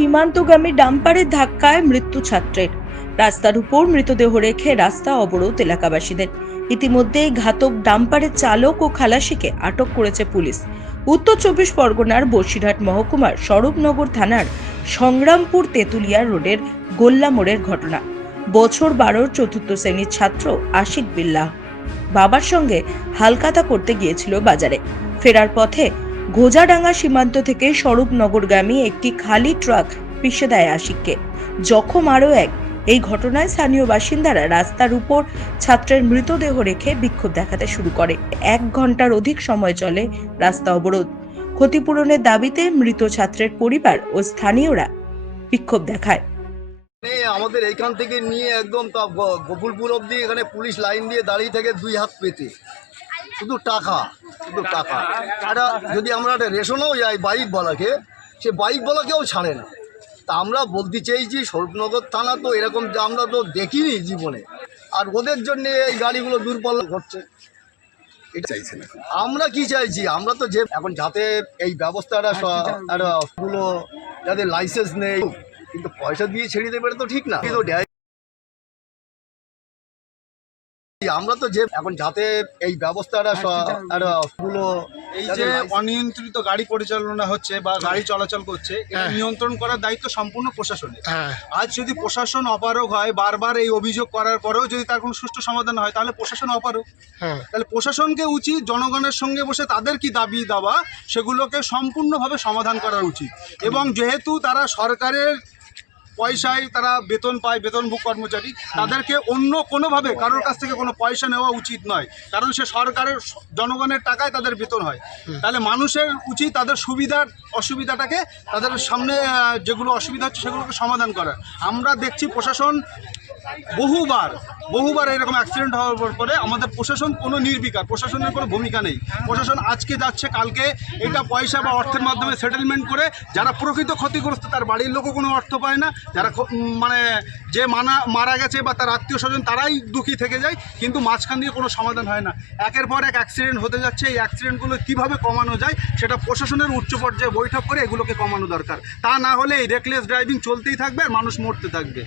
সীমান্তগামী ডাম্পারের ধাক্কায় মৃত্যু ছাত্রের। রাস্তার উপর মৃতদেহ রেখে রাস্তা অবরোধ এলাকাবাসীদের। ইতিমধ্যেই ঘাতক ডাম্পারের চালক ও খালাসিকে আটক করেছে পুলিশ। উত্তর 24 পরগনার বসিরহাট মহকুমার স্বরূপনগর থানার সংগ্রামপুর তেতুলিয়া রোডের গোল্লা মোড়ের ঘটনা। বছর 12 চতুর্থ শ্রেণীর ছাত্র আশিক বিল্লাহ বাবার সঙ্গে হালখাতা করতে গিয়েছিল বাজারে। ফেরার পথে গোজাডাঙ্গা সীমান্ত থেকে স্বরূপনগরগামী একটি খালি ট্রাক পিষে দেয় আশিককে। জখম আরও এক। এই ঘটনায় স্থানীয় বাসিন্দারা রাস্তার উপর ছাত্রের মৃতদেহ রেখে বিক্ষোভ দেখাতে শুরু করে। 1 ঘন্টার অধিক সময় চলে রাস্তা অবরোধ। ক্ষতিপূরণের দাবিতে মৃত ছাত্রের পরিবার ও স্থানীয়রা বিক্ষোভ দেখায়। আমাদের এইখান থেকে নিয়ে একদম গোকুলপুর অবধি এখানে পুলিশ লাইন দিয়ে দাঁড়িয়ে থেকে 2 হাত পেতে শুধু টাকা এটা যদি আমরা একটা রেশনও যাই বাইকওয়ালাকে, সে বাইকওয়ালাকেও ছাড়ে না। তা আমরা বলতে চাইছি স্বরূপনগর থানা তো এরকম আমরা তো দেখিনি জীবনে, আর ওদের জন্য এই গাড়িগুলো দূরপাল্লা ঘটছে। এটা চাইছি না আমরা, কি চাইছি আমরা তো যে এখন যাতে এই ব্যবস্থাটা গুলো যাদের লাইসেন্স নেই কিন্তু পয়সা দিয়ে ছেড়ে দেবে তো ঠিক না। কিন্তু আমরা তো যে এখন যাতে এই ব্যবস্থাটা গুলো এই যে অনিয়ন্ত্রিত গাড়ি পরিচালনা হচ্ছে বা গাড়ি চলাচল করছে, এটা নিয়ন্ত্রণ করার দায়িত্ব সম্পূর্ণ প্রশাসনের। আজ যদি প্রশাসন অপারগ হয়, বারবার এই অভিযোগ করার পরেও যদি তার কোনো সুষ্ঠু সমাধান হয়, তাহলে প্রশাসন অপারগ। তাহলে প্রশাসনকে উচিত জনগণের সঙ্গে বসে তাদের কি দাবি দাওয়া সেগুলোকে সম্পূর্ণভাবে সমাধান করা উচিত। এবং যেহেতু তারা সরকারের পয়সায় তারা বেতন পায়, বেতনভোগ কর্মচারী, তাদেরকে অন্য কোনোভাবে কারোর কাছ থেকে কোনো পয়সা নেওয়া উচিত নয়, কারণ সে সরকারের জনগণের টাকায় তাদের বেতন হয়। তাহলে মানুষের উচিত তাদের সুবিধার অসুবিধাটাকে, তাদের সামনে যেগুলো অসুবিধা হচ্ছে সেগুলোকে সমাধান করা। আমরা দেখছি প্রশাসন বহুবার এরকম অ্যাক্সিডেন্ট হওয়ার পরে আমাদের প্রশাসন কোনো নির্বিকার, প্রশাসনের কোনো ভূমিকা নেই। প্রশাসন আজকে যাচ্ছে, কালকে এটা পয়সা বা অর্থের মাধ্যমে সেটেলমেন্ট করে যারা প্রকৃত ক্ষতিগ্রস্ত তার বাড়ির লোকও কোনো অর্থ পায় না, যারা মানে যে মারা গেছে বা তার আত্মীয় স্বজন তারাই দুঃখী থেকে যায়, কিন্তু মাঝখান দিয়ে কোনো সমাধান হয় না। একের পর এক অ্যাক্সিডেন্ট হতে যাচ্ছে। এই অ্যাক্সিডেন্টগুলো কীভাবে কমানো যায় সেটা প্রশাসনের উচ্চ পর্যায়ে বৈঠক করে এগুলোকে কমানো দরকার। তা না হলে এই রেকলেস ড্রাইভিং চলতেই থাকবে আর মানুষ মরতে থাকবে।